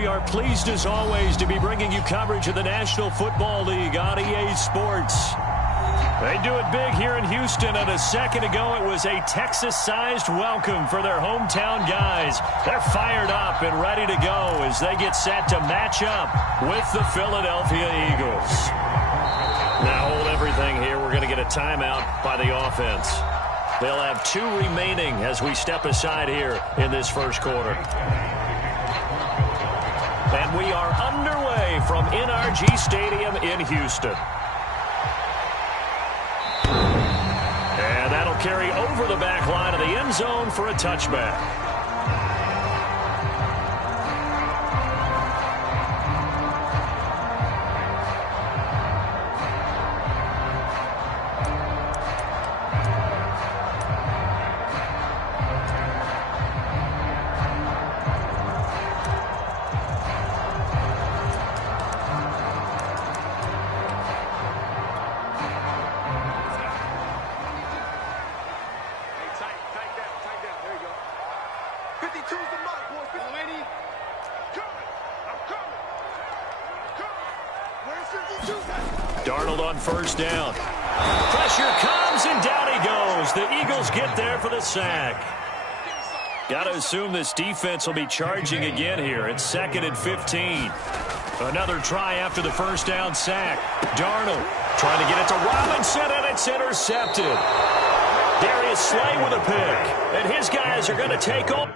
we are pleased as always to be bringing you coverage of the National Football League on EA Sports. They do it big here in Houston, and a second ago it was a Texas-sized welcome for their hometown guys. They're fired up and ready to go as they get set to match up with the Philadelphia Eagles. Now hold everything here. We're going to get a timeout by the offense. They'll have 2 remaining as we step aside here in this first quarter. And we are underway from NRG Stadium in Houston. And that'll carry over the back line of the end zone for a touchback. Darnold on first down. Pressure comes, and down he goes. The Eagles get there for the sack. Got to assume this defense will be charging again here. It's 2nd and 15. Another try after the first down sack. Darnold trying to get it to Robinson, and it's intercepted. Darius Slay with a pick, and his guys are going to take over.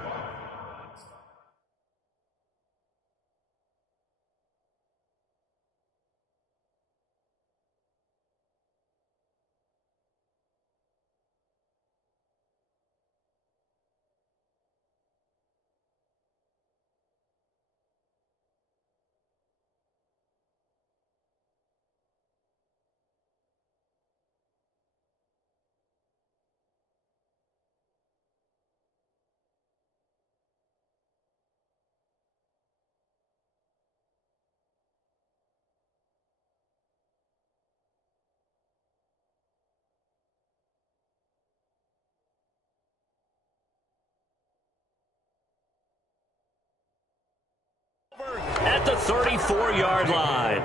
At the 34-yard line.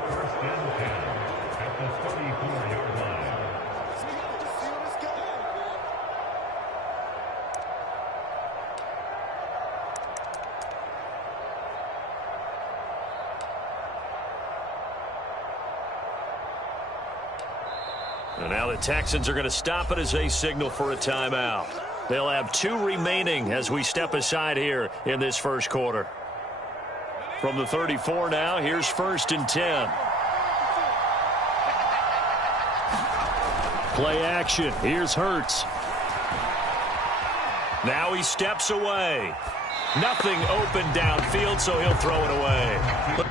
And now the Texans are going to stop it as they signal for a timeout. They'll have 2 remaining as we step aside here in this first quarter. From the 34 now, here's 1st and 10. Play action. Here's Hurts. Now he steps away. Nothing open downfield, so he'll throw it away.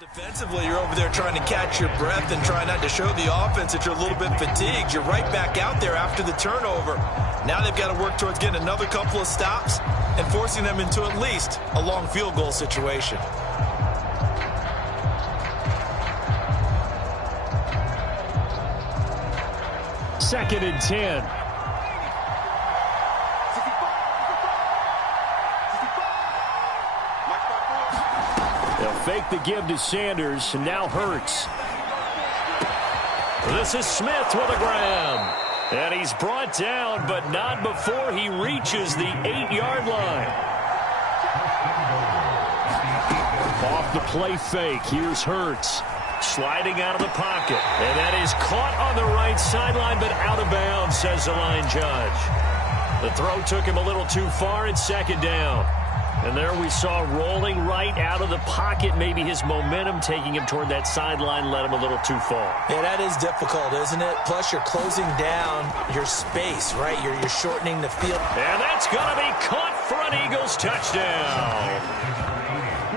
Defensively, you're over there trying to catch your breath and try not to show the offense that you're a little bit fatigued. You're right back out there after the turnover. Now they've got to work towards getting another couple of stops and forcing them into at least a long field goal situation. Second and 10. Fake the give to Sanders, and now Hurts. This is Smith with a grab. And he's brought down, but not before he reaches the 8-yard line. Off the play fake, here's Hurts. Sliding out of the pocket. And that is caught on the right sideline, but out of bounds, says the line judge. The throw took him a little too far. It's 2nd down. And there we saw rolling right out of the pocket. Maybe his momentum taking him toward that sideline led him a little too far. Yeah, that is difficult, isn't it? Plus, you're closing down your space, right? You're shortening the field. And that's going to be caught for an Eagles touchdown.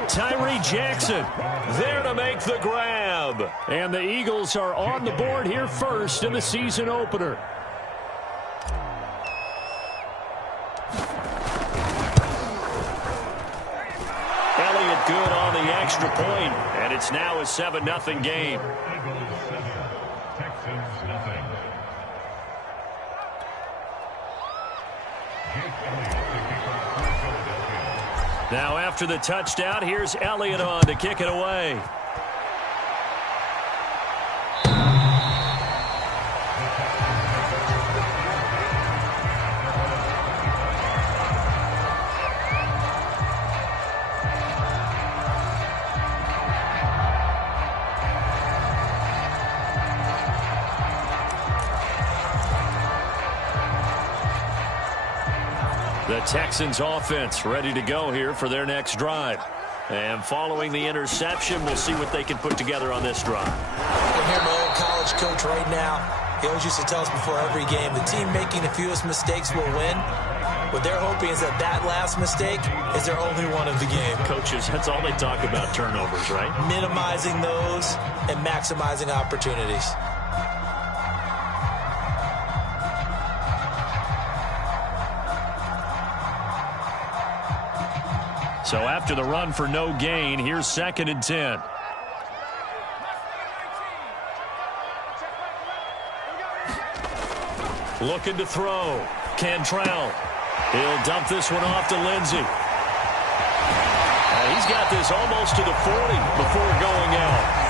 Tyree Jackson there to make the grab. grab. And the Eagles are on the board here first in the season opener. Elliott good on the extra point, and it's now a 7-0 game. Now after the touchdown, here's Elliott on to kick it away. The Texans offense ready to go here for their next drive. And following the interception, we'll see what they can put together on this drive. I hear my old college coach right now. He always used to tell us before every game, the team making the fewest mistakes will win. What they're hoping is that that last mistake is their only one of the game. Coaches, that's all they talk about, turnovers, right? Minimizing those and maximizing opportunities. So after the run for no gain, here's 2nd and 10. Looking to throw. Cantrell. He'll dump this one off to Lindsey. And he's got this almost to the 40 before going out.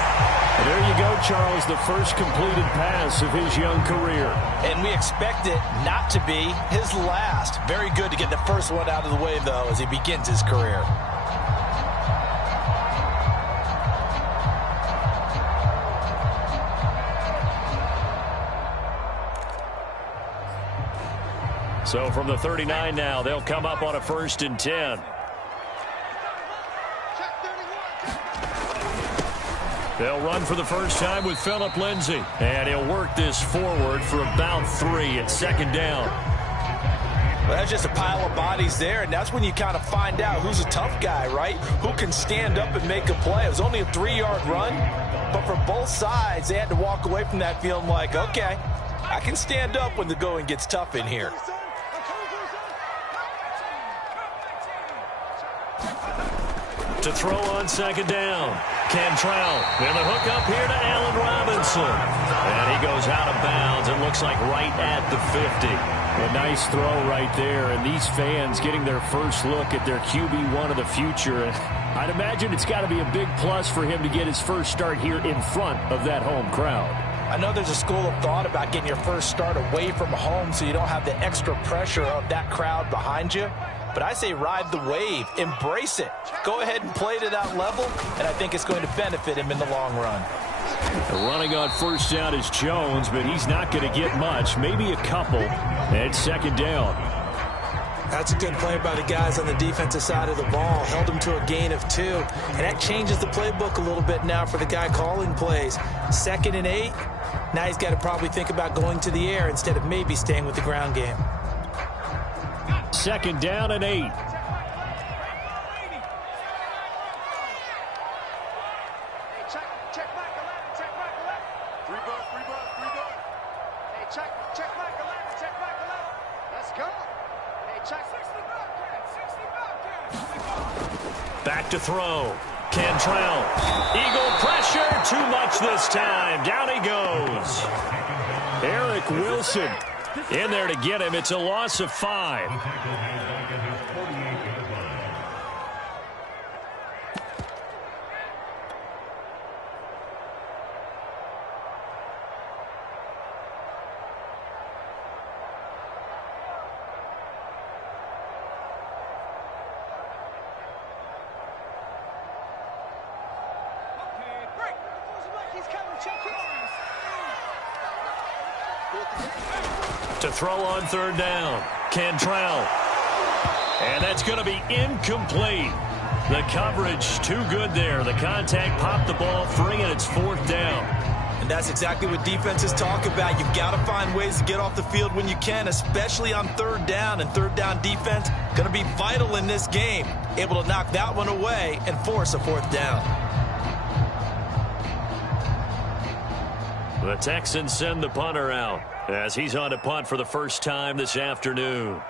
And there you go, Charles, the first completed pass of his young career. And we expect it not to be his last. Very good to get the first one out of the way, though, as he begins his career. So from the 39 now, they'll come up on a 1st and 10. They'll run for the first time with Phillip Lindsay. And he'll work this forward for about 3 at 2nd down. Well, that's just a pile of bodies there, and that's when you kind of find out who's a tough guy, right? Who can stand up and make a play. It was only a 3-yard run, but for both sides, they had to walk away from that feeling like, okay, I can stand up when the going gets tough in here. To throw on 2nd down. Cantrell. And the hook up here to Allen Robinson. And he goes out of bounds. It looks like right at the 50. A nice throw right there. And these fans getting their first look at their QB1 of the future. I'd imagine it's got to be a big plus for him to get his first start here in front of that home crowd. I know there's a school of thought about getting your first start away from home so you don't have the extra pressure of that crowd behind you. But I say ride the wave. Embrace it. Go ahead and play to that level, and I think it's going to benefit him in the long run. Running on 1st down is Jones, but he's not going to get much, maybe a couple. And 2nd down. That's a good play by the guys on the defensive side of the ball. Held him to a gain of 2. And that changes the playbook a little bit now for the guy calling plays. 2nd and 8. Now he's got to probably think about going to the air instead of maybe staying with the ground game. 2nd down and 8. Back to throw. Cantrell. Eagle pressure. Too much this time. Down he goes. Eric Wilson in there to get him. It's a loss of 5. To throw on 3rd down. Cantrell. And that's going to be incomplete. The coverage too good there. The contact popped the ball free, and it's 4th down. And that's exactly what defenses talk about. You've got to find ways to get off the field when you can, especially on 3rd down. And 3rd down defense going to be vital in this game. Able to knock that one away and force a 4th down. The Texans send the punter out as he's on to punt for the first time this afternoon.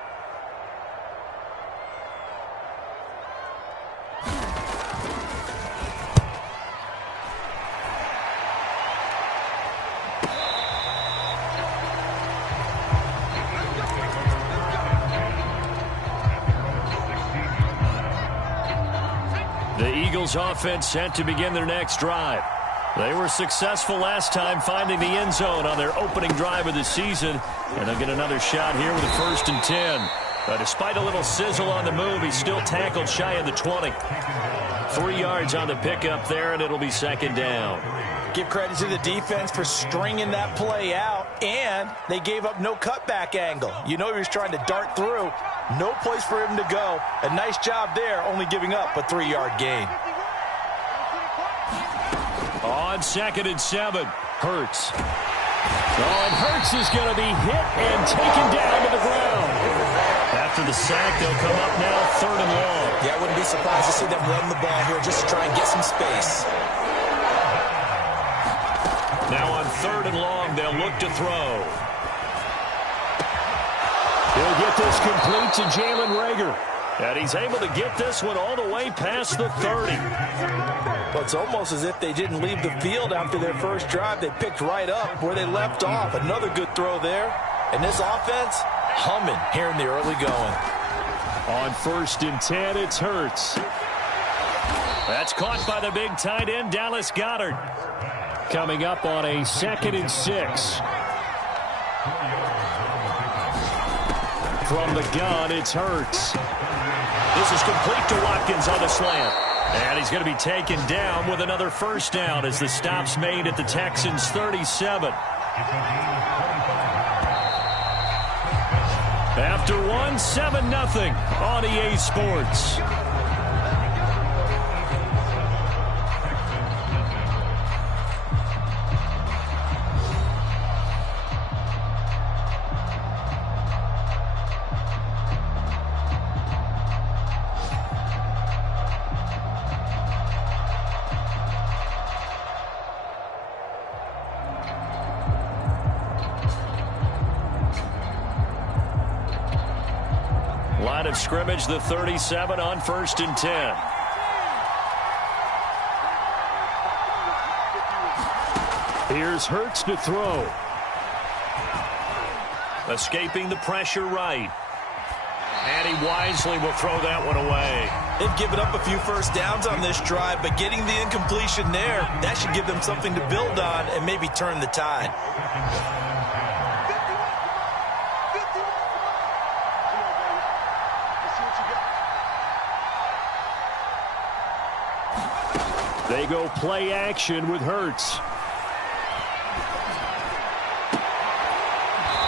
The Eagles offense set to begin their next drive. They were successful last time finding the end zone on their opening drive of the season, and they'll get another shot here with a 1st and 10. But despite a little sizzle on the move, he's still tackled shy of the 20. 3 yards on the pickup there, and it'll be 2nd down. Give credit to the defense for stringing that play out, and they gave up no cutback angle. You know he was trying to dart through. No place for him to go. A nice job there, only giving up a 3-yard gain. On 2nd and 7, Hurts. Oh, and Hurts is going to be hit and taken down to the ground. After the sack, they'll come up now 3rd and long. Yeah, I wouldn't be surprised to see them run the ball here just to try and get some space. Now on 3rd and long, they'll look to throw. He'll get this complete to Jalen Reagor. And he's able to get this one all the way past the 30. Well, it's almost as if they didn't leave the field after their first drive. They picked right up where they left off. Another good throw there. And this offense, humming here in the early going. On 1st and 10, it's Hurts. That's caught by the big tight end, Dallas Goedert. Coming up on a 2nd and 6. From the gun, it's Hurts. This is complete to Watkins on the slant. And he's going to be taken down with another 1st down as the stop's made at the Texans' 37. After one, 7-0 on EA Sports. Line of scrimmage, the 37 on 1st and 10. Here's Hurts to throw. Escaping the pressure right. And he wisely will throw that one away. They've given up a few 1st downs on this drive, but getting the incompletion there, that should give them something to build on and maybe turn the tide. They go play action with Hurts.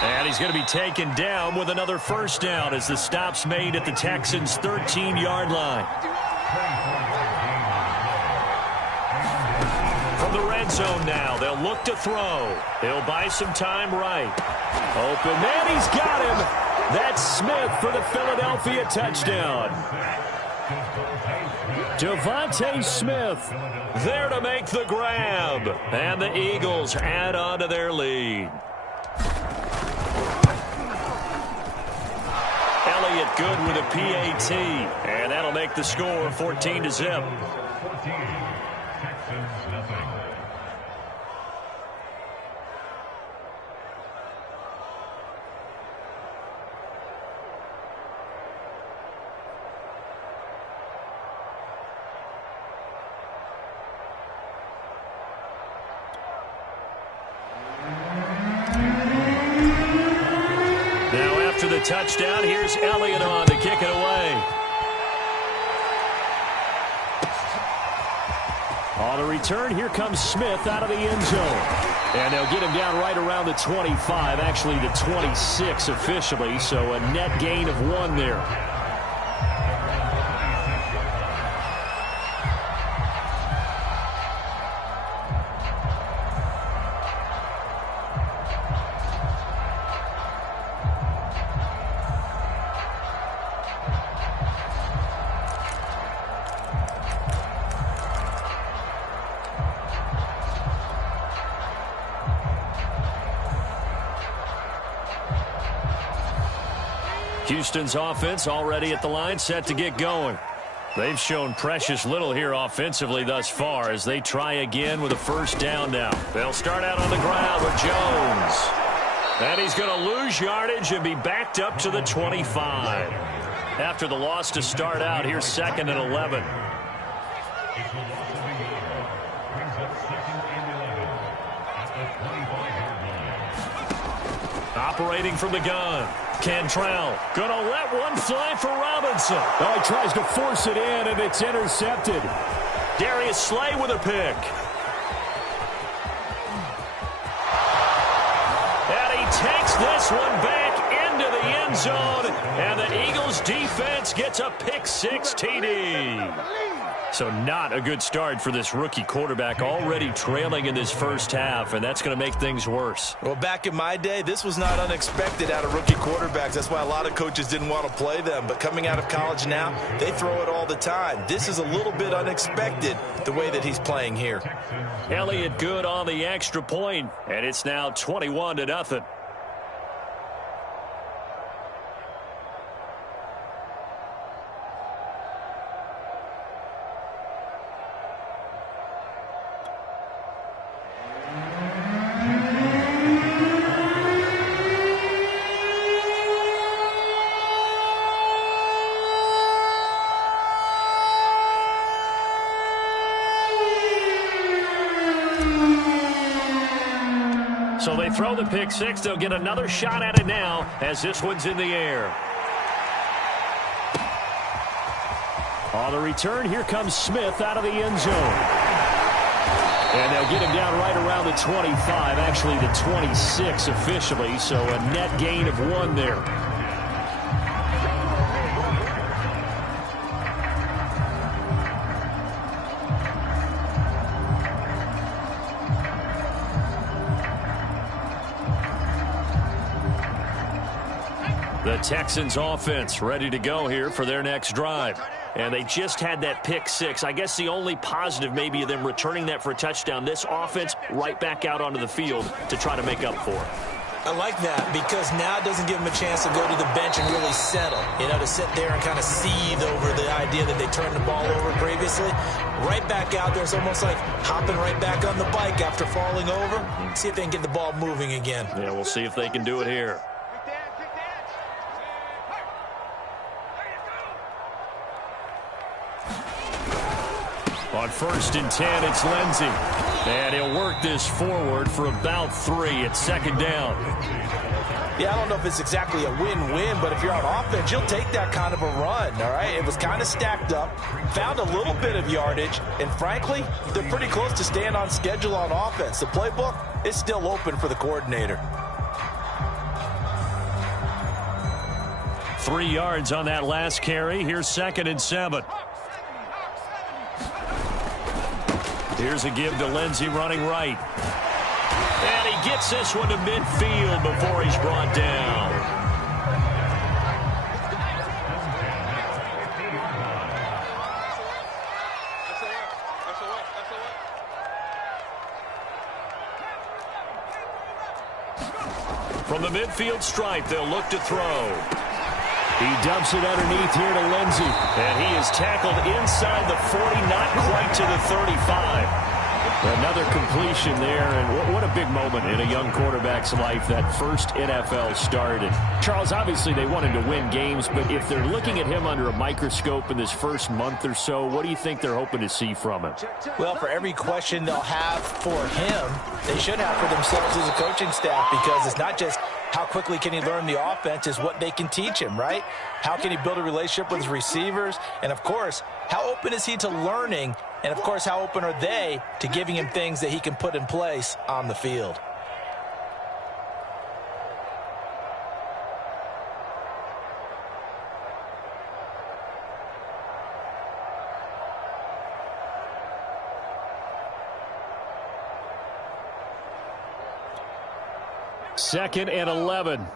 And he's going to be taken down with another 1st down as the stop's made at the Texans' 13-yard line. From the red zone now, they'll look to throw. He'll buy some time right. Open man, he's got him. That's Smith for the Philadelphia touchdown. Devontae Smith there to make the grab. And the Eagles add on to their lead. Elliott good with a PAT. And that'll make the score 14-0. After the touchdown, here's Elliott on to kick it away. On the return, here comes Smith out of the end zone. And they'll get him down right around the 25, actually the 26 officially, so a net gain of 1 there. Houston's offense already at the line, set to get going. They've shown precious little here offensively thus far as they try again with a first down now. They'll start out on the ground with Jones. And he's going to lose yardage and be backed up to the 25. After the loss to start out, here's 2nd and 11. Operating from the gun. Cantrell going to let one fly for Robinson. Oh, he tries to force it in, and it's intercepted. Darius Slay with a pick. And he takes this one back into the end zone, and the Eagles defense gets a pick-6 TD. So not a good start for this rookie quarterback, already trailing in this first half, and that's going to make things worse. Well, back in my day, this was not unexpected out of rookie quarterbacks. That's why a lot of coaches didn't want to play them. But coming out of college now, they throw it all the time. This is a little bit unexpected, the way that he's playing here. Elliott good on the extra point, and it's now 21-0. So they throw the pick-6. They'll get another shot at it now as this one's in the air. On the return, here comes Smith out of the end zone. And they'll get him down right around the 25, actually the 26 officially, so a net gain of 1 there. The Texans offense ready to go here for their next drive. And they just had that pick-6. I guess the only positive maybe of them returning that for a touchdown. This offense right back out onto the field to try to make up for it. I like that because now it doesn't give them a chance to go to the bench and really settle. You know, to sit there and kind of seethe over the idea that they turned the ball over previously. Right back out there. It's almost like hopping right back on the bike after falling over. See if they can get the ball moving again. Yeah, we'll see if they can do it here. On 1st and 10, it's Lindsey. And he'll work this forward for about 3. It's 2nd down. Yeah, I don't know if it's exactly a win-win, but if you're on offense, you'll take that kind of a run, all right? It was kind of stacked up, found a little bit of yardage, and frankly, they're pretty close to staying on schedule on offense. The playbook is still open for the coordinator. 3 yards on that last carry. Here's 2nd and 7. Here's a give to Lindsey running right. And he gets this one to midfield before he's brought down. From the midfield stripe, they'll look to throw. He dumps it underneath here to Lindsey. And he is tackled inside the 40, not quite to the 35. Another completion there, and what a big moment in a young quarterback's life, that first NFL start. And Charles, obviously they want him to win games, but if they're looking at him under a microscope in this first month or so, what do you think they're hoping to see from him? Well, for every question they'll have for him, they should have for themselves as a coaching staff, because it's not just how quickly can he learn the offense, is what they can teach him, right? How can he build a relationship with his receivers? And, of course, how open is he to learning? And, of course, how open are they to giving him things that he can put in place on the field? Second and 11.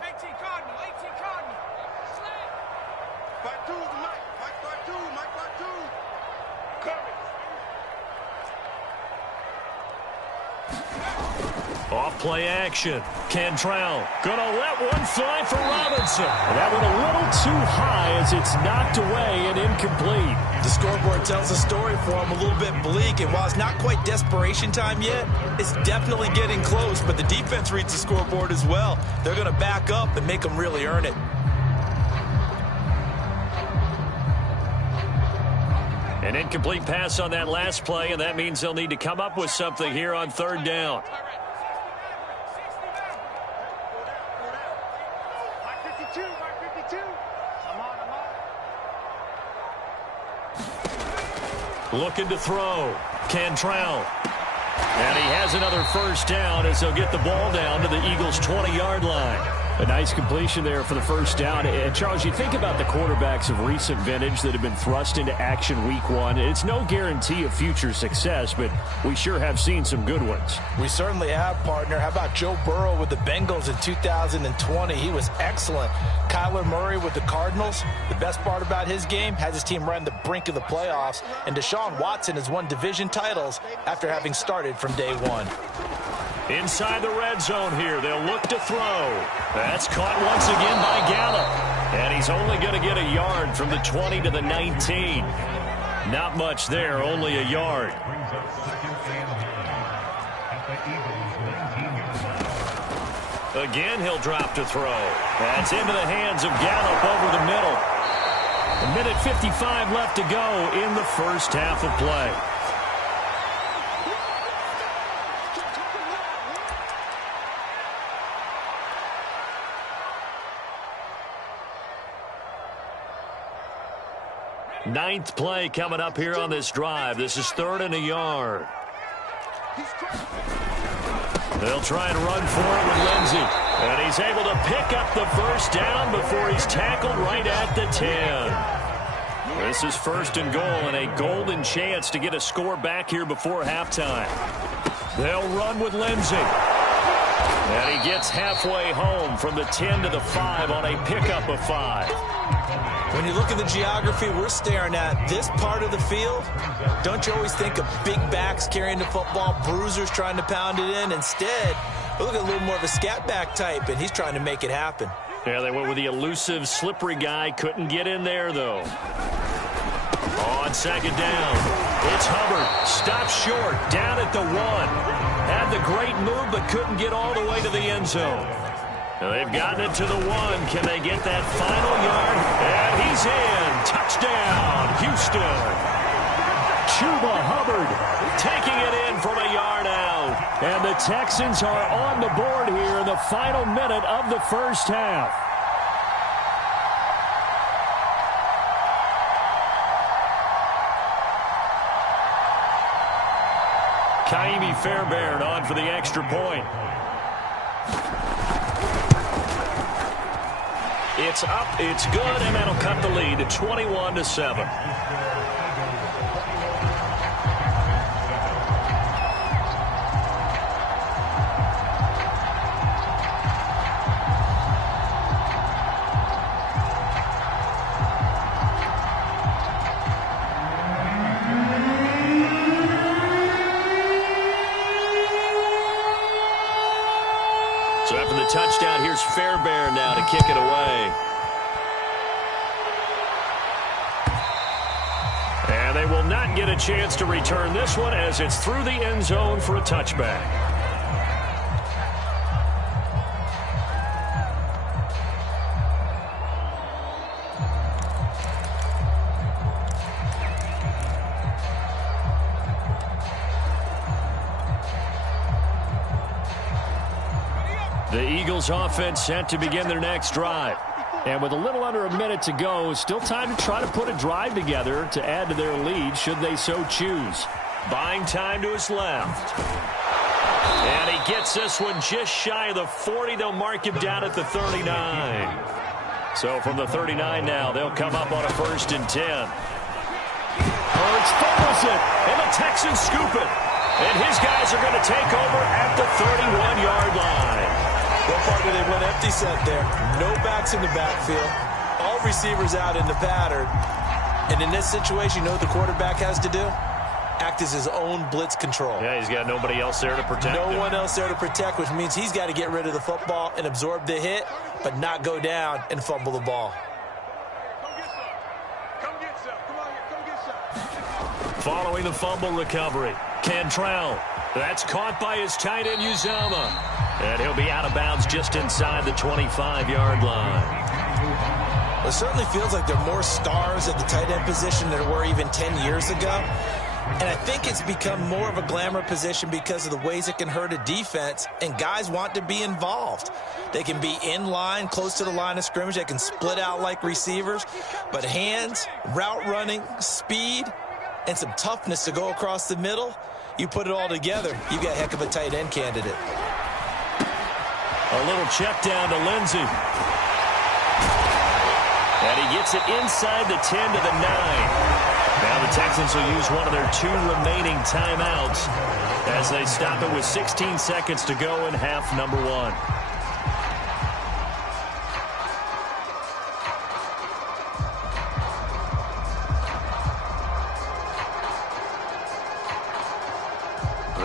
Off play action. Cantrell gonna let one fly for Robinson. And that went a little too high as it's knocked away and incomplete. The scoreboard tells a story for him, a little bit bleak, and while it's not quite desperation time yet, it's definitely getting close, but the defense reads the scoreboard as well. They're going to back up and make them really earn it. An incomplete pass on that last play, and that means they'll need to come up with something here on third down. Looking to throw. Cantrell. And he has another first down as they'll get the ball down to the Eagles' 20-yard line. A nice completion there for the first down. And, Charles, you think about the quarterbacks of recent vintage that have been thrust into action week one. It's no guarantee of future success, but we sure have seen some good ones. We certainly have, partner. How about Joe Burrow with the Bengals in 2020? He was excellent. Kyler Murray with the Cardinals. The best part about his game has his team right on the brink of the playoffs. And Deshaun Watson has won division titles after having started from day one. Inside the red zone here, they'll look to throw. That's caught once again by Gallup. And he's only going to get a yard from the 20 to the 19. Not much there, only a yard. Again, he'll drop to throw. That's into the hands of Gallup over the middle. A minute 55 left to go in the first half of play. Ninth play coming up here on this drive. This is 3rd and a yard. They'll try and run for it with Lindsey. And he's able to pick up the first down before he's tackled right at the 10. This is 1st and goal and a golden chance to get a score back here before halftime. They'll run with Lindsey. And he gets halfway home from the 10 to the 5 on a pickup of 5. When you look at the geography we're staring at, this part of the field, don't you always think of big backs carrying the football, bruisers trying to pound it in? Instead, look at a little more of a scat back type, and he's trying to make it happen. Yeah, they went with the elusive, slippery guy. Couldn't get in there, though. On 2nd down, it's Hubbard. Stops short, down at the 1. Had the great move, but couldn't get all the way to the end zone. Now they've gotten it to the 1. Can they get that final yard? And he's in. Touchdown, Houston. Chuba Hubbard taking it in from a yard out. And the Texans are on the board here in the final minute of the first half. Kaimi Fairbairn on for the extra point. It's up, it's good, and that'll cut the lead to 21-7. So after the touchdown, here's Fairbairn now to kick it away. And they will not get a chance to return this one as it's through the end zone for a touchback. The Eagles offense set to begin their next drive. And with a little under a minute to go, still time to try to put a drive together to add to their lead should they so choose. Buying time to his left. And he gets this one just shy of the 40. They'll mark him down at the 39. So from the 39 now, they'll come up on a 1st and 10. Hurts fumbles it, and the Texans scoop it. And his guys are going to take over at the 31-yard line. What part did they went empty set there? No backs in the backfield. All receivers out in the pattern. And in this situation, you know what the quarterback has to do? act as his own blitz control. Yeah, he's got nobody else there to protect him. No one else there to protect, which means he's got to get rid of the football and absorb the hit, but not go down and fumble the ball. Following the fumble recovery, Cantrell. That's caught by his tight end, Uzama. And he'll be out of bounds just inside the 25-yard line. Well, it certainly feels like there are more stars at the tight end position than there were even 10 years ago. And I think it's become more of a glamour position because of the ways it can hurt a defense, and guys want to be involved. They can be in line, close to the line of scrimmage. They can split out like receivers. But hands, route running, speed, and some toughness to go across the middle, you put it all together, you got a heck of a tight end candidate. A little check down to Lindsey. And he gets it inside the 10 to the 9. Now the Texans will use one of their 2 remaining timeouts as they stop it with 16 seconds to go in half number 1.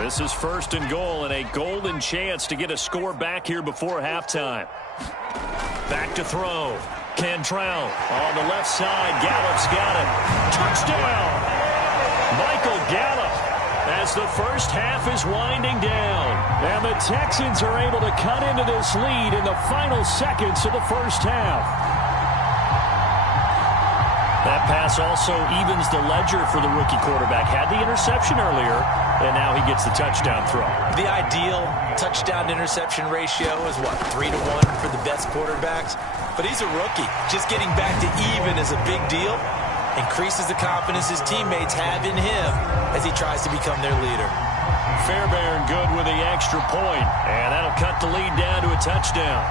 This is 1st and goal and a golden chance to get a score back here before halftime. Back to throw. Cantrell on the left side. Gallup's got it. Touchdown! Michael Gallup as the first half is winding down. And the Texans are able to cut into this lead in the final seconds of the first half. That pass also evens the ledger for the rookie quarterback. Had the interception earlier, and now he gets the touchdown throw. The ideal touchdown-interception ratio is, 3 to 1 for the best quarterbacks? But he's a rookie. Just getting back to even is a big deal. Increases the confidence his teammates have in him as he tries to become their leader. Fairbairn good with the extra point, and that'll cut the lead down to a touchdown.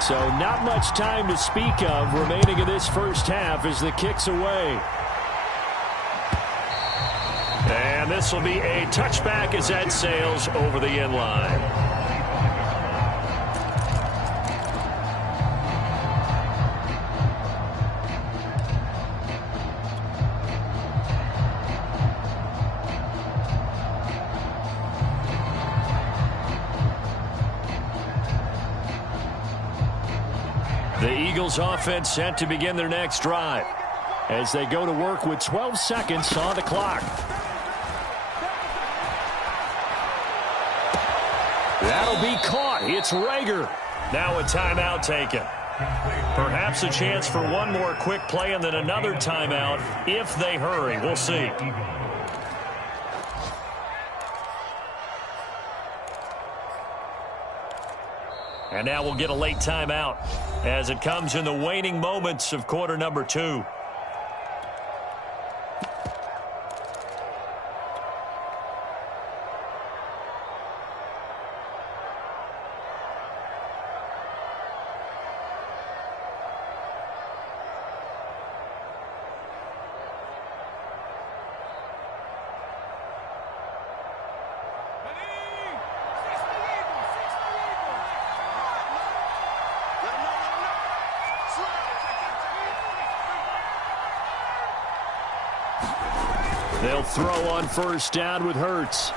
So not much time to speak of remaining in this first half as the kick's away. And this will be a touchback as that sails over the end line. The Eagles offense set to begin their next drive as they go to work with 12 seconds on the clock. That'll be caught. It's Rager. Now a timeout taken. Perhaps a chance for one more quick play and then another timeout if they hurry. We'll see. And now we'll get a late timeout as it comes in the waning moments of quarter number 2. They'll throw on first down with Hurts.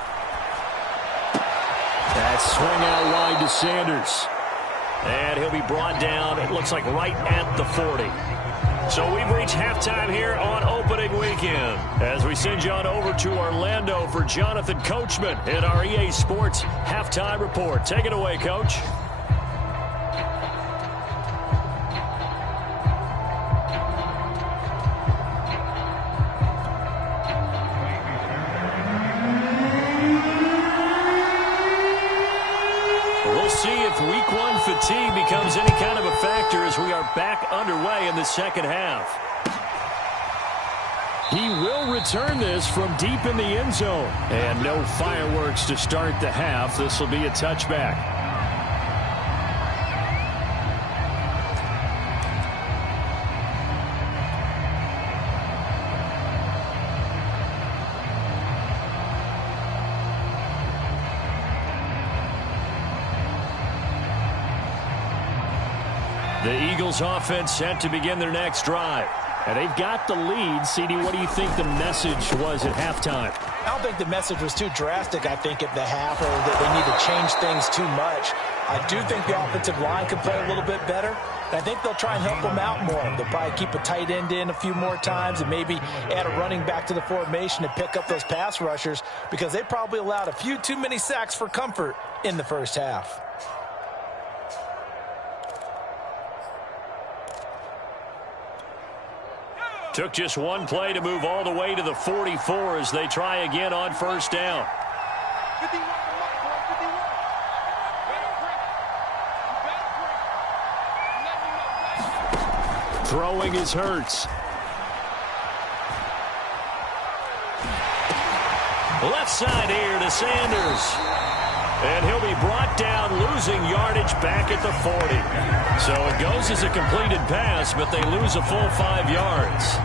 That swing out wide to Sanders. And he'll be brought down, it looks like, right at the 40. So we've reached halftime here on opening weekend as we send you on over to Orlando for Jonathan Coachman in our EA Sports Halftime Report. Take it away, Coach. Week 1 fatigue becomes any kind of a factor as we are back underway in the second half. He will return this from deep in the end zone. And no fireworks to start the half. This will be a touchback. The Eagles offense set to begin their next drive. And they've got the lead. CD, what do you think the message was at halftime? I don't think the message was too drastic, I think, at the half, or that they need to change things too much. I do think the offensive line could play a little bit better. I think they'll try and help them out more. They'll probably keep a tight end in a few more times and maybe add a running back to the formation to pick up those pass rushers, because they probably allowed a few too many sacks for comfort in the first half. Took just one play to move all the way to the 44 as they try again on first down. Throwing is Hurts. Left side here to Sanders. And he'll be brought down, losing yardage back at the 40. So it goes as a completed pass, but they lose a full 5 yards.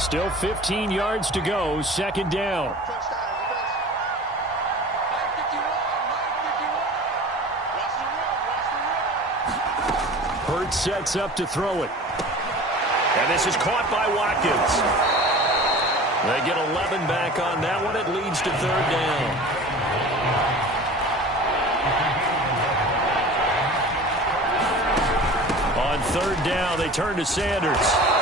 Still 15 yards to go, second down. Hurts sets up to throw it. And this is caught by Watkins. They get 11 back on that one. It leads to third down. On third down, they turn to Sanders.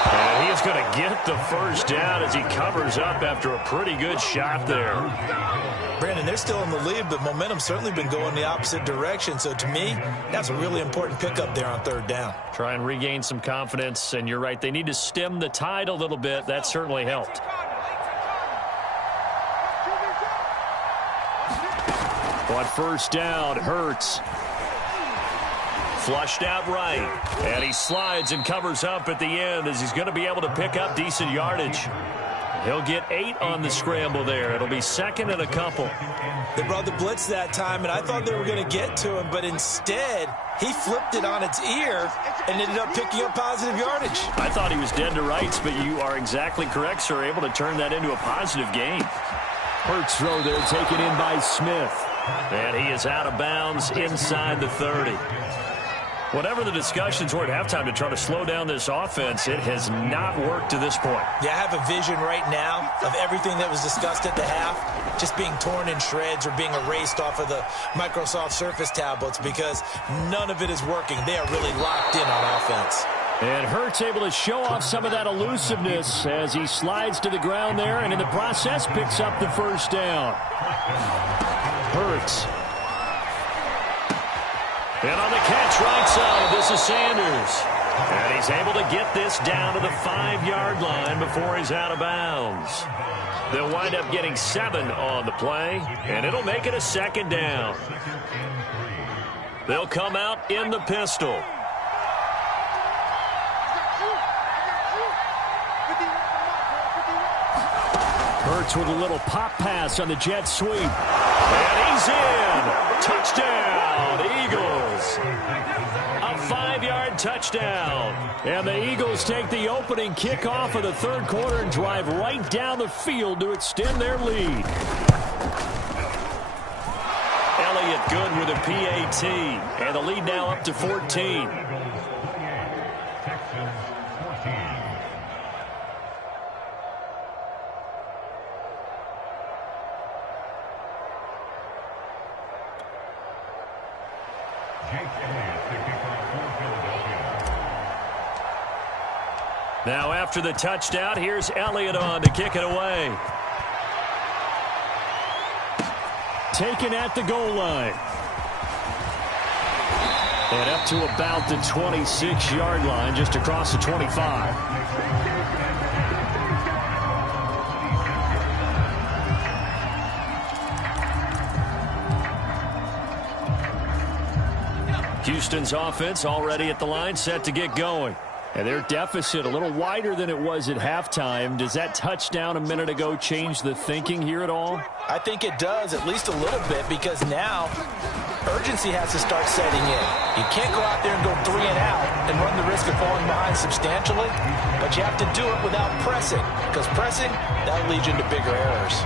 And he is going to get the first down as he covers up after a pretty good shot there. Brandon, they're still in the lead, but momentum's certainly been going the opposite direction. So to me, that's a really important pickup there on third down. Try and regain some confidence, and you're right, they need to stem the tide a little bit. That certainly helped. On first down, Hurts. Flushed out right, and he slides and covers up at the end as he's going to be able to pick up decent yardage. He'll get 8 on the scramble there. It'll be second and a couple. They brought the blitz that time, and I thought they were going to get to him, but instead he flipped it on its ear and ended up picking up positive yardage. I thought he was dead to rights, but you are exactly correct, sir, able to turn that into a positive gain. Hurts throw there taken in by Smith. And he is out of bounds inside the 30. Whatever the discussions were at halftime to try to slow down this offense, it has not worked to this point. Yeah, I have a vision right now of everything that was discussed at the half just being torn in shreds or being erased off of the Microsoft Surface tablets, because none of it is working. They are really locked in on offense. And Hurts able to show off some of that elusiveness as he slides to the ground there, and in the process picks up the first down. Hurts. And on the catch right side, this is Sanders. And he's able to get this down to the 5-yard line before he's out of bounds. They'll wind up getting 7 on the play, and it'll make it a second down. They'll come out in the pistol. Hurts with a little pop pass on the jet sweep. And he's in. Touchdown, Eagles. A 5-yard touchdown. And the Eagles take the opening kickoff of the third quarter and drive right down the field to extend their lead. Elliott good with a PAT. And the lead now up to 14. Now after the touchdown, here's Elliott on to kick it away. Taken at the goal line. And up to about the 26-yard line, just across the 25. Houston's offense already at the line, set to get going. And their deficit a little wider than it was at halftime. Does that touchdown a minute ago change the thinking here at all? I think it does, at least a little bit, because now urgency has to start setting in. You can't go out there and go 3 and out and run the risk of falling behind substantially, but you have to do it without pressing, because pressing, that'll lead you into bigger errors.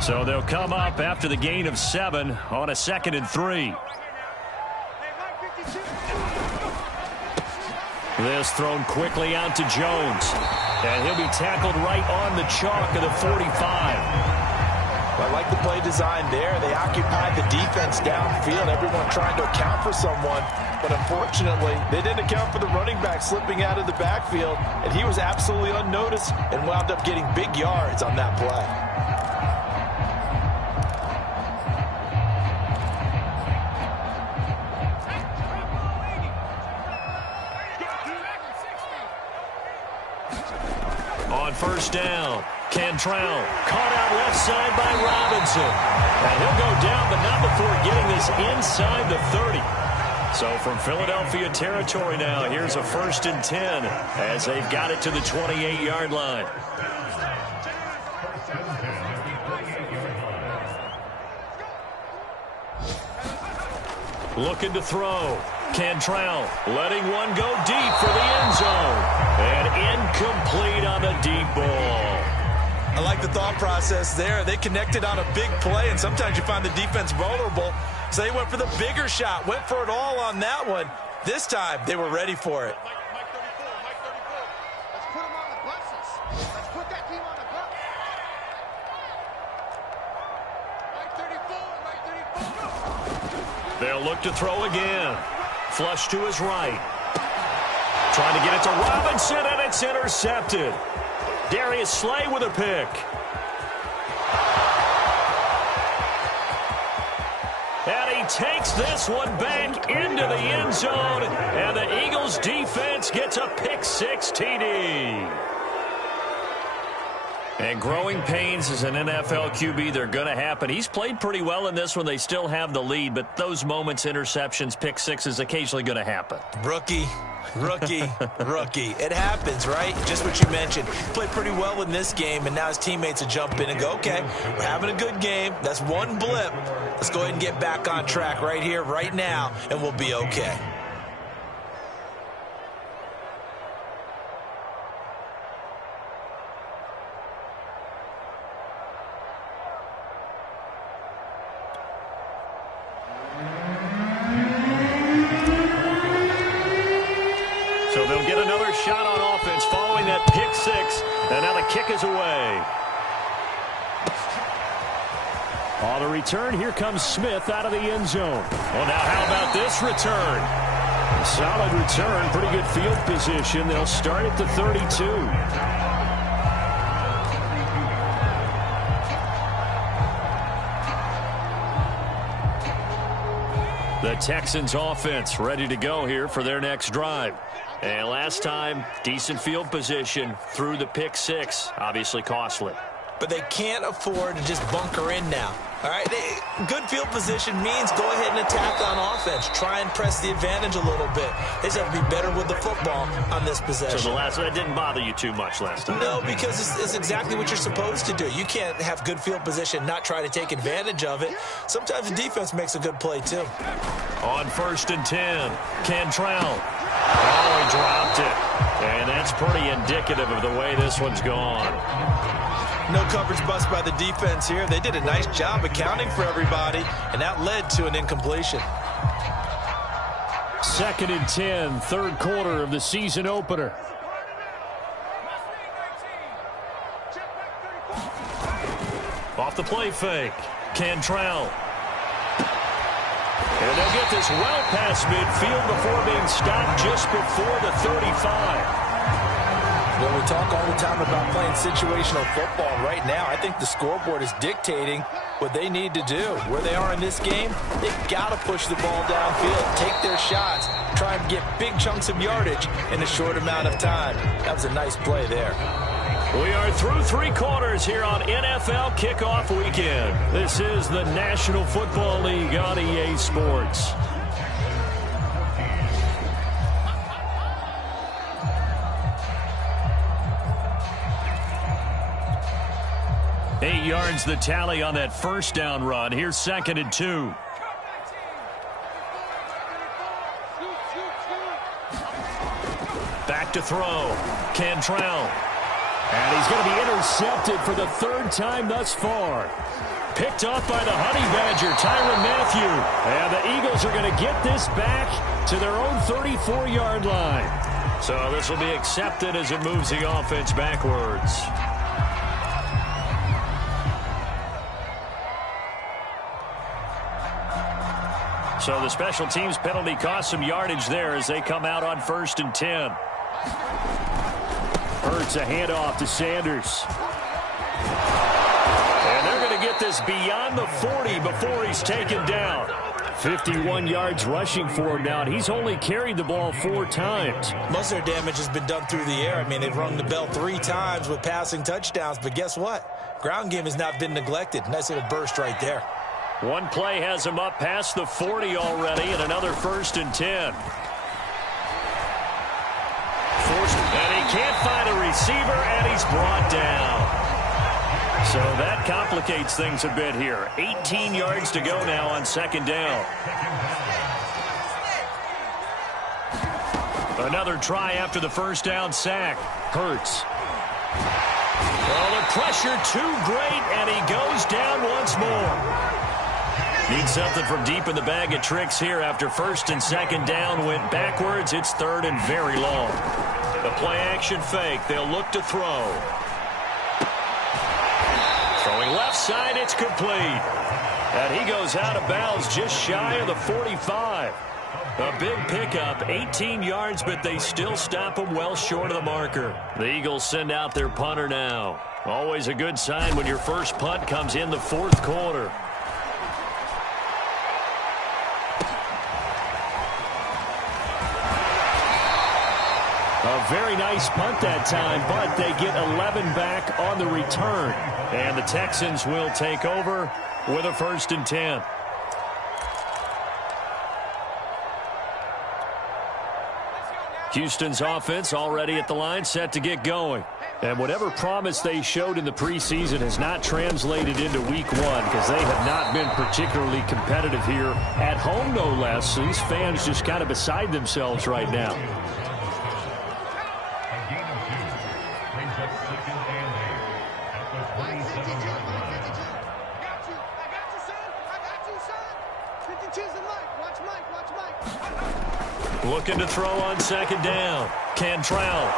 So they'll come up after the gain of 7 on a 2nd and 3. This thrown quickly out to Jones. And he'll be tackled right on the chalk of the 45. I like the play design there. They occupied the defense downfield. Everyone trying to account for someone. But unfortunately, they didn't account for the running back slipping out of the backfield. And he was absolutely unnoticed and wound up getting big yards on that play. On first down, Cantrell caught out left side by Robinson. And he'll go down, but not before getting this inside the 30. So from Philadelphia territory now, here's a 1st and 10 as they've got it to the 28-yard line. Looking to throw. Cantrell letting one go deep for the end zone. And incomplete on the deep ball. I like the thought process there. They connected on a big play, and sometimes you find the defense vulnerable. So they went for the bigger shot, went for it all on that one. This time, they were ready for it. Mike 34. Let's put him on the buses. Let's put that team on the bus. Mike 34. They'll look to throw again. Flush to his right. Trying to get it to Robinson, and it's intercepted. Darius Slay with a pick. And he takes this one back into the end zone, and the Eagles defense gets a pick 6 TD. And growing pains as an NFL QB, they're going to happen. He's played pretty well in this one. They still have the lead, but those moments, interceptions, pick 6 is occasionally going to happen. Rookie. It happens, right? Just what you mentioned. Played pretty well in this game, and now his teammates will jump in and go, okay, we're having a good game. That's one blip. Let's go ahead and get back on track right here, right now, and we'll be okay. So they'll get another shot on offense following that pick 6, and now the kick is away. On the return, here comes Smith out of the end zone. Well, now how about this return? A solid return, pretty good field position. They'll start at the 32. The Texans offense ready to go here for their next drive. And last time, decent field position through the pick 6. Obviously costly. But they can't afford to just bunker in now. All right, good field position means go ahead and attack on offense. Try and press the advantage a little bit. They just have to be better with the football on this possession. So the last one, that didn't bother you too much last time? No, because it's exactly what you're supposed to do. You can't have good field position, not try to take advantage of it. Sometimes the defense makes a good play, too. On 1st and 10, Cantrell. Oh, he dropped it. And that's pretty indicative of the way this one's gone. No coverage bust by the defense here. They did a nice job accounting for everybody, and that led to an incompletion. 2nd and 10, third quarter of the season opener. Off the play fake, Cantrell. And they'll get this well past midfield before being stopped just before the 35. Well, we talk all the time about playing situational football. Right now, I think the scoreboard is dictating what they need to do. Where they are in this game, they've got to push the ball downfield, take their shots, try and get big chunks of yardage in a short amount of time. That was a nice play there. We are through 3 quarters here on NFL Kickoff Weekend. This is the National Football League on EA Sports. Eight yards the tally on that first down run. Here's 2nd and 2. Back to throw. Cantrell. And he's going to be intercepted for the 3rd time thus far. Picked up by the Honey Badger, Tyrann Mathieu. And the Eagles are going to get this back to their own 34-yard line. So this will be accepted as it moves the offense backwards. So the special teams penalty cost some yardage there as they come out on 1st and 10. Hurts a handoff to Sanders. And they're going to get this beyond the 40 before he's taken down. 51 yards rushing for him now, and he's only carried the ball 4 times. Most of their damage has been done through the air. I mean, they've rung the bell 3 times with passing touchdowns, but guess what? Ground game has not been neglected. Nice little burst right there. One play has him up past the 40 already, and another 1st and 10. And he can't find a receiver, and he's brought down. So that complicates things a bit here. 18 yards to go now on 2nd down. Another try after the 1st down sack. Hurts. Well, the pressure too great, and he goes down once more. Needs something from deep in the bag of tricks here after 1st and 2nd down went backwards. It's 3rd and very long. The play-action fake. They'll look to throw. Throwing left side, it's complete. And he goes out of bounds just shy of the 45. A big pickup, 18 yards, but they still stop him well short of the marker. The Eagles send out their punter now. Always a good sign when your first punt comes in the 4th quarter. A very nice punt that time, but they get 11 back on the return. And the Texans will take over with a 1st and 10. Houston's offense already at the line, set to get going. And whatever promise they showed in the preseason has not translated into week 1 because they have not been particularly competitive here at home, no less. So these fans just kind of beside themselves right now. Looking to throw on 2nd down. Cantrell.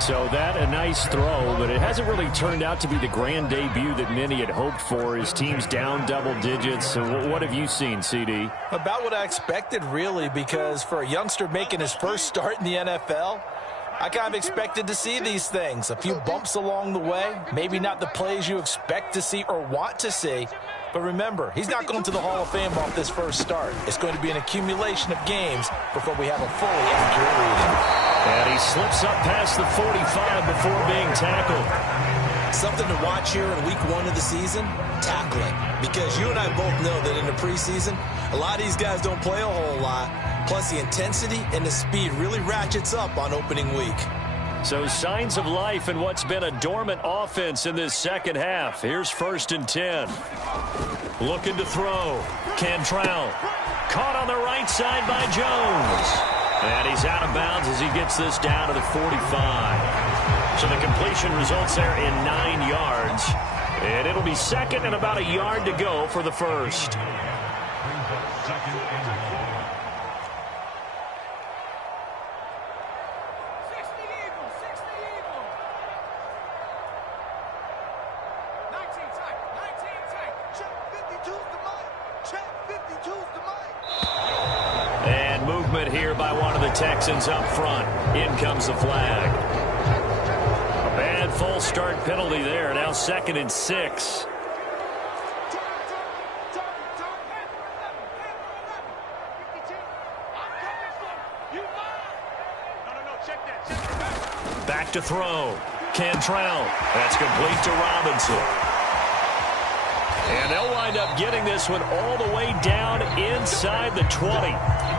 So that a nice throw, but it hasn't really turned out to be the grand debut that many had hoped for. His team's down double digits. So what have you seen, CD? About what I expected, really, because for a youngster making his first start in the NFL, I kind of expected to see these things. A few bumps along the way, maybe not the plays you expect to see or want to see. But remember, he's not going to the Hall of Fame off this first start. It's going to be an accumulation of games before we have a fully accurate reading. And he slips up past the 45 before being tackled. Something to watch here in week 1 of the season, tackling. Because you and I both know that in the preseason, a lot of these guys don't play a whole lot. Plus, the intensity and the speed really ratchets up on opening week. So signs of life in what's been a dormant offense in this second half. Here's 1st and 10. Looking to throw. Cantrell. Caught on the right side by Jones. And he's out of bounds as he gets this down to the 45. So the completion results there in 9 yards. And it'll be 2nd and about a yard to go for the 1st. movement here by one of the Texans up front. In comes the flag. A bad false start penalty there. Now 2nd and 6. Back to throw. Cantrell. That's complete to Robinson. And they'll wind up getting this one all the way down inside the 20.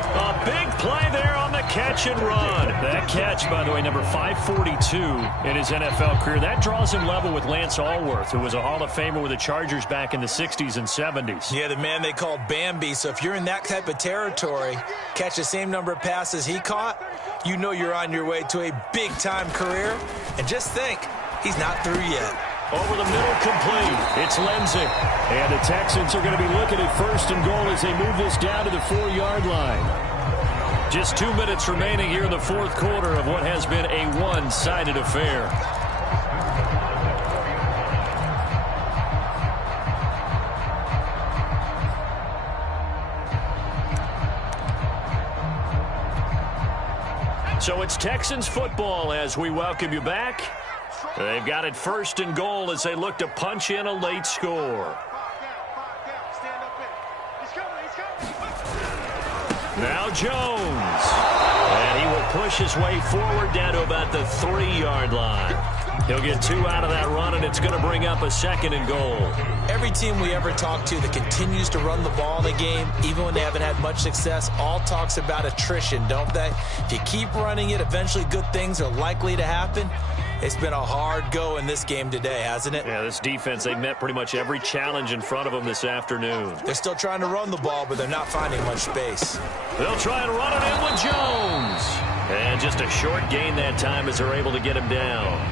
A big play there on the catch and run. That catch, by the way, number 542 in his NFL career. That draws him level with Lance Allworth, who was a Hall of Famer with the Chargers back in the 60s and 70s. Yeah, the man they called Bambi. So if you're in that type of territory, catch the same number of passes he caught, you know you're on your way to a big-time career. And just think, he's not through yet. Over the middle, complete. It's Lindsay. And the Texans are going to be looking at 1st and goal as they move this down to the 4-yard line. Just 2 minutes remaining here in the 4th quarter of what has been a one-sided affair. So it's Texans football as we welcome you back. They've got it 1st and goal as they look to punch in a late score. Now Jones. And he will push his way forward down to about the 3-yard line. He'll get 2 out of that run, and it's going to bring up a 2nd and goal. Every team we ever talk to that continues to run the ball in a game, even when they haven't had much success, all talks about attrition, don't they? If you keep running it, eventually good things are likely to happen. It's been a hard go in this game today, hasn't it? Yeah, this defense, they've met pretty much every challenge in front of them this afternoon. They're still trying to run the ball, but they're not finding much space. They'll try and run it in with Jones. And just a short gain that time as they're able to get him down.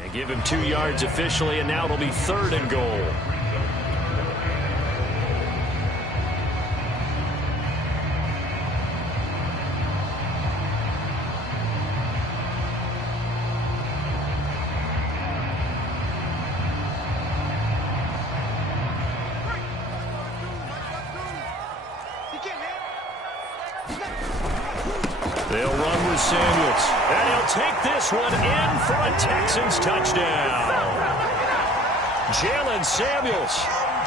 They give him 2 yards officially, and now it'll be 3rd and goal. They'll run with Samuels, and he'll take this one in for a Texans touchdown. Jalen Samuels,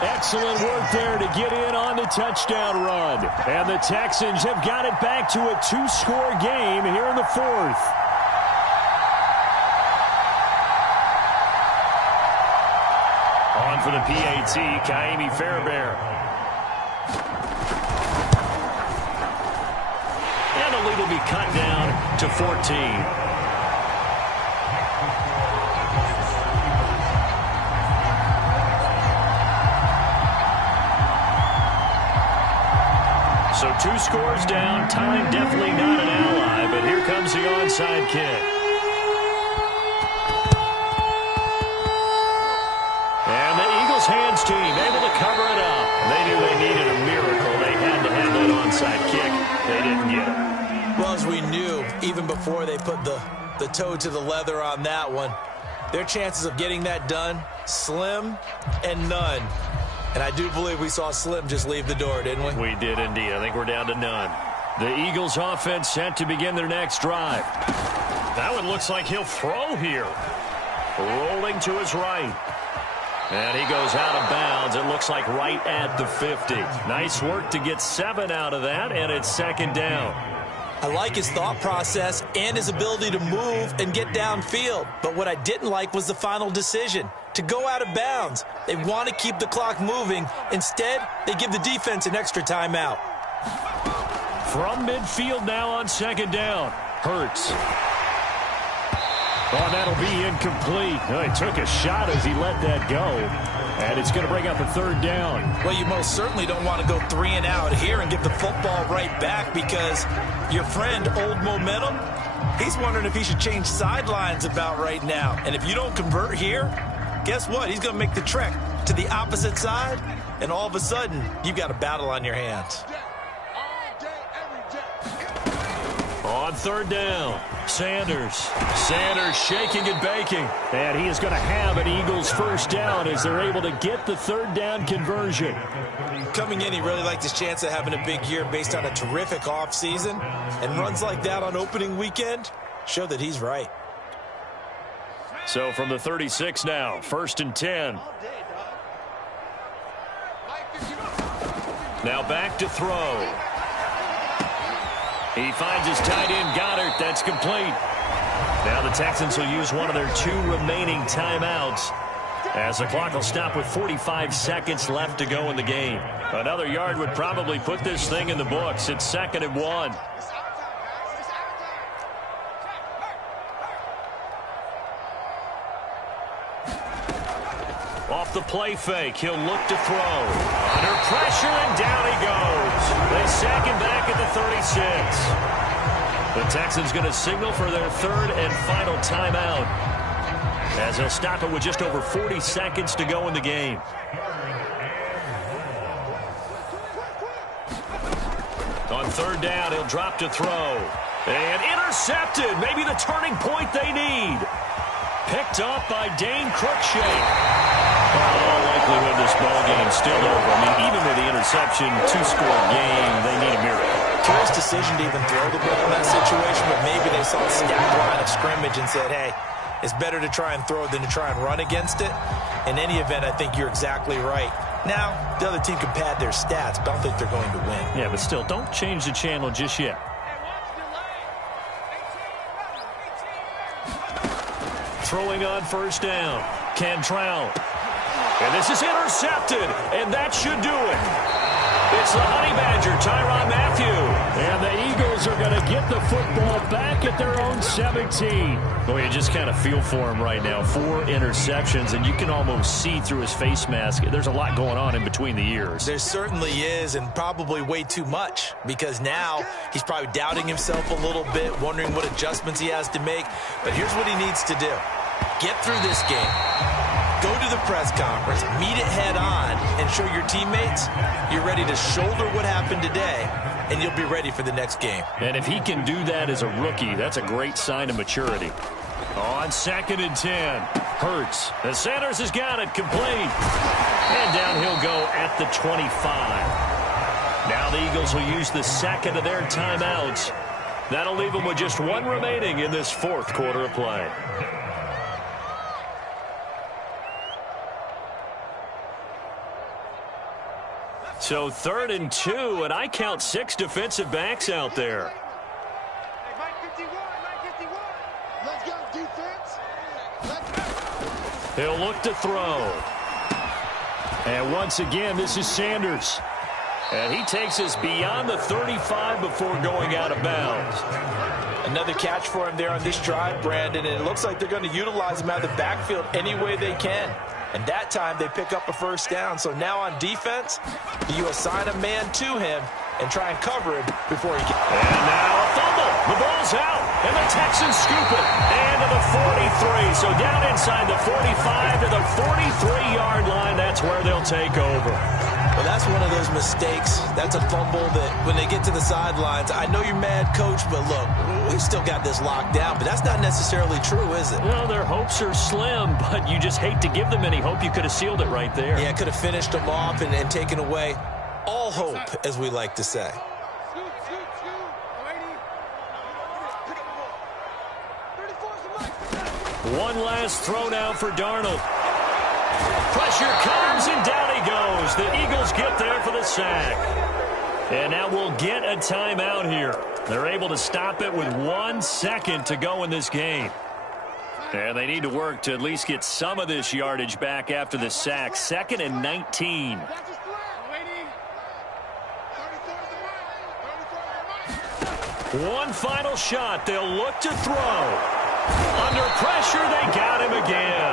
excellent work there to get in on the touchdown run. And the Texans have got it back to a 2-score game here in the 4th. On for the PAT, Kaimi Fairbairn. And the lead will be cut down to 14. So 2 scores down. Time definitely not an ally, but here comes the onside kick. And the Eagles hands team able to cover it up. They knew they needed a miracle. They had to have that onside kick. They didn't get it. Well, as we knew, even before they put the toe to the leather on that one, their chances of getting that done, slim and none. And I do believe we saw Slim just leave the door, didn't we? We did indeed. I think we're down to none. The Eagles offense set to begin their next drive. That one looks like he'll throw here. Rolling to his right. And he goes out of bounds. It looks like right at the 50. Nice work to get 7 out of that, and it's 2nd down. I like his thought process and his ability to move and get downfield. But what I didn't like was the final decision, to go out of bounds. They want to keep the clock moving. Instead, they give the defense an extra timeout. From midfield now on 2nd down. Hurts. Oh, that'll be incomplete. Oh, he took a shot as he let that go. And it's going to bring up a 3rd down. Well, you most certainly don't want to go 3 and out here and give the football right back, because your friend, Old Momentum, he's wondering if he should change sidelines about right now. And if you don't convert here, guess what? He's going to make the trek to the opposite side, and all of a sudden, you've got a battle on your hands. On third down, Sanders shaking and baking. And he is going to have an Eagles first down as they're able to get the third down conversion. Coming in, he really liked his chance of having a big year based on a terrific offseason. And runs like that on opening weekend show that he's right. So from the 36 now, 1st and 10. Now back to throw. He finds his tight end, Goddard. That's complete. Now the Texans will use one of their 2 remaining timeouts as the clock will stop with 45 seconds left to go in the game. Another yard would probably put this thing in the books. It's 2nd and 1. Off the play fake, he'll look to throw. Under pressure, and down he goes. They sack him back at the 36. The Texans going to signal for their 3rd and final timeout, as they'll stop it with just over 40 seconds to go in the game. On 3rd down, he'll drop to throw. And intercepted. Maybe the turning point they need. Picked up by Dane Cruikshank. All likelihood this ball game's still over. I mean, even with the interception, 2-score game, they need a miracle. Curious decision to even throw the ball in that situation, but maybe they saw a stacked line of scrimmage and said, hey, it's better to try and throw than to try and run against it. In any event, I think you're exactly right. Now, the other team can pad their stats, but I don't think they're going to win. Yeah, but still, don't change the channel just yet. Throwing on 1st down, Cantrell. And this is intercepted, and that should do it. It's the Honey Badger, Tyrann Mathieu. And the Eagles are going to get the football back at their own 17. Boy, you just kind of feel for him right now. 4 interceptions, and you can almost see through his face mask. There's a lot going on in between the ears. There certainly is, and probably way too much, because now he's probably doubting himself a little bit, wondering what adjustments he has to make. But here's what he needs to do. Get through this game. Go to the press conference, meet it head on, and show your teammates you're ready to shoulder what happened today, and you'll be ready for the next game. And if he can do that as a rookie, that's a great sign of maturity. On 2nd and 10, Hurts. And Sanders has got it complete. And down he'll go at the 25. Now the Eagles will use the 2nd of their timeouts. That'll leave them with just 1 remaining in this 4th quarter of play. So 3rd and 2, and I count 6 defensive backs out there. Hey, Mike 51. Let's go, defense. Let's go. He'll look to throw. And once again, this is Sanders. And he takes us beyond the 35 before going out of bounds. Another catch for him there on this drive, Brandon, and it looks like they're going to utilize him out of the backfield any way they can. And that time they pick up a 1st down. So now on defense, you assign a man to him and try and cover him before he gets. And now a fumble. The ball's out. And the Texans scoop it. And to the 43. So down inside the 45 to the 43-yard line. That's where they'll take over. Well, that's one of those mistakes. That's a fumble that when they get to the sidelines, I know you're mad, Coach, but look, we've still got this locked down. But that's not necessarily true, is it? Well, their hopes are slim, but you just hate to give them any hope. You could have sealed it right there. Yeah, could have finished them off and taken away all hope, as we like to say. One last throw now for Darnold. Pressure comes, and down he goes. The Eagles get there for the sack. And now we'll get a timeout here. They're able to stop it with 1 second to go in this game. And they need to work to at least get some of this yardage back after the sack. 2nd and 19. One final shot. They'll look to throw. Under pressure, they got him again.